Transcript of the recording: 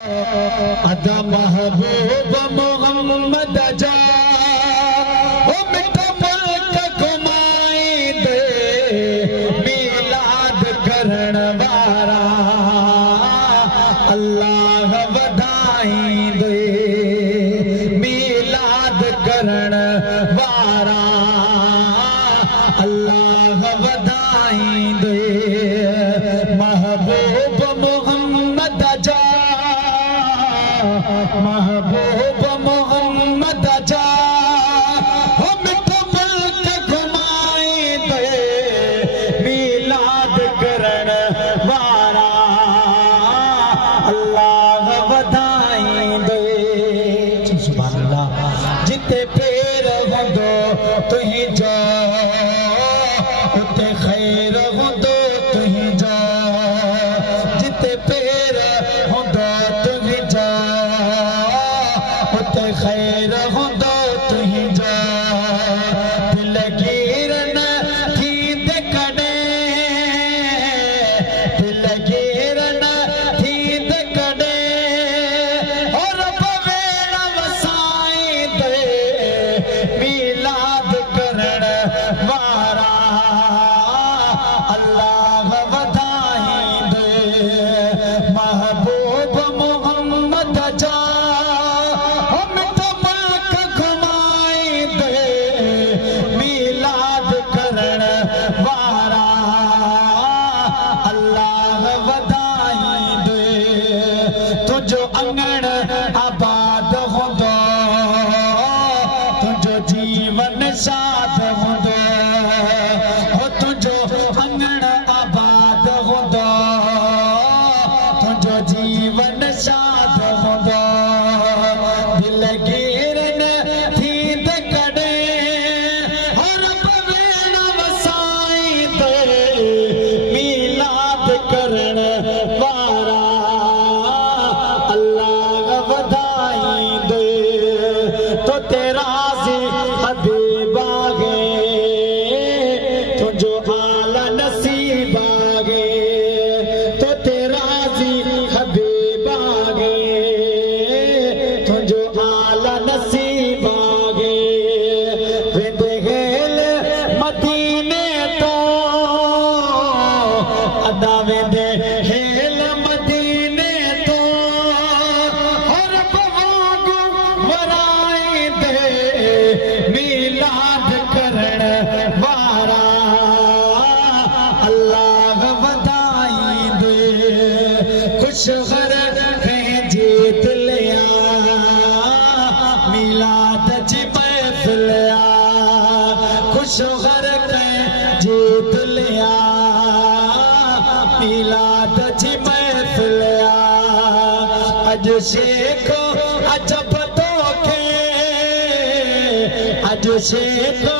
अदा महबूब मोहम्मद जा ओ मिठा मुल्क घुमाई दे मिलाद करण वारा अल्लाह वधाई दे मिलाद करण वारा अल्लाह वधाई दे महबूब मोहम्मद जा महबूब मोहम्मद जा हो मिठा मुल्क घुमाई दे मिलाद करण वारा अल्लाह वधाई दे सुभान अल्लाह जिते पैर होंदो तुही जा उते खैर होंदो तुही जा जिते पैर होंदो तुही जा खैर होंदो तुही जा दिलगीरन थींद कड़े दिलगीरन थींद कड़े और पवेण वसाई दे मिलाद करण वारा अल्लाह वधाई दे महबूब मोहम्मद जा तुझो अंगण आबाद होंदो तुझो जीवन साध होंदो हो तुझो अंगण आबाद होंदो तुझो जीवन साध होंदो दिलगीरन थींद कड़े और पवेण वसाई दे मिलाद करण वारा तो तेरा हबीब आगे तुझो आला नसीब आगे तो तेरा हबीब आगे तुझो आला नसीब आगे वेंदे गेल मदीने तो अदा वेंदे हेल मदीने तो और पवागो वराई दे मिलाद करण वारा अल्लाह वधाई दे खुश हर कहीं जीत लिया मिलाद जी महफिल खुश हर कहीं जीत लिया मिलाद जी महफिल अज शेखो अजब तो के अज शेखो